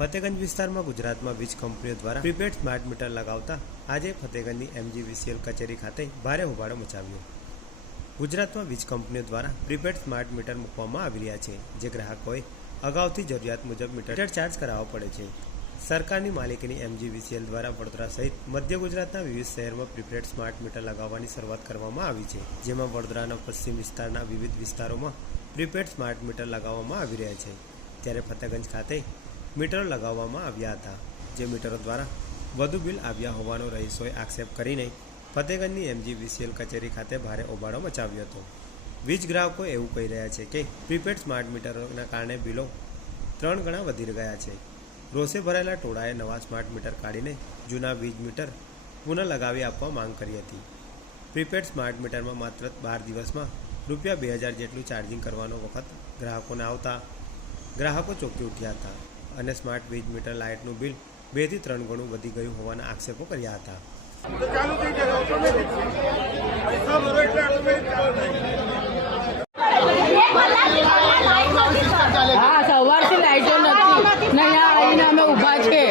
ફતેગંજ વિસ્તારમાં ગુજરાતમાં વીજ કંપનીઓ દ્વારા પ્રીપેડ સ્માર્ટ મીટર લગાવતા આજે ફતેગંજની એમજીવીસીએલ કચેરી ખાતે ભારે હોબાળો મચાવ્યો. ગુજરાતમાં વીજ કંપનીઓ દ્વારા પ્રીપેડ સ્માર્ટ મીટર મૂકવામાં આવી રહ્યા છે, જે ગ્રાહકોએ અગાઉથી જરૂરિયાત મુજબ મીટર ચાર્જ કરાવવો પડે છે. સરકારની માલિકીની એમજીવીસીએલ દ્વારા વડોદરા સહિત મધ્ય ગુજરાતના વિવિધ શહેરમાં પ્રીપેડ સ્માર્ટ મીટર લગાવવાની શરૂઆત કરવામાં આવી છે, જેમાં વડોદરાના પશ્ચિમ વિસ્તારના વિવિધ વિસ્તારોમાં પ્રીપેડ સ્માર્ટ મીટર લગાવવામાં આવી રહ્યા છે. ત્યારે ફતેગંજ ખાતે મીટરો લગાવવામાં આવ્યા હતા, જે મીટરો દ્વારા વધુ બિલ આવ્યા હોવાનો રહીશોએ આક્ષેપ કરીને ફતેગંજની એમજીવીસીએલ કચેરી ખાતે ભારે ઓબાળો મચાવ્યો હતો. વીજ ગ્રાહકો એવું કહી રહ્યા છે કે, પ્રીપેડ સ્માર્ટ મીટરોના કારણે બિલો ત્રણ ગણા વધી ગયા છે. રોષે ભરાયેલા ટોળાએ નવા સ્માર્ટ મીટર કાઢીને જૂના વીજ મીટર પુનઃ લગાવી આપવા માંગ કરી હતી. પ્રીપેડ સ્માર્ટ મીટરમાં માત્ર બાર દિવસમાં રૂપિયા બે હજાર જેટલું ચાર્જિંગ કરવાનો વખત ગ્રાહકોને આવતા ગ્રાહકો ચોંકી ઉઠ્યા હતા. અને સ્માર્ટ વીજ મીટર લાઇટનું બિલ બેથી ત્રણ ગણું વધી ગયું હોવાના આક્ષેપો કર્યા હતા હા સવારથી લાઈટો નથી નહીં આવીને અમે ઊભા છે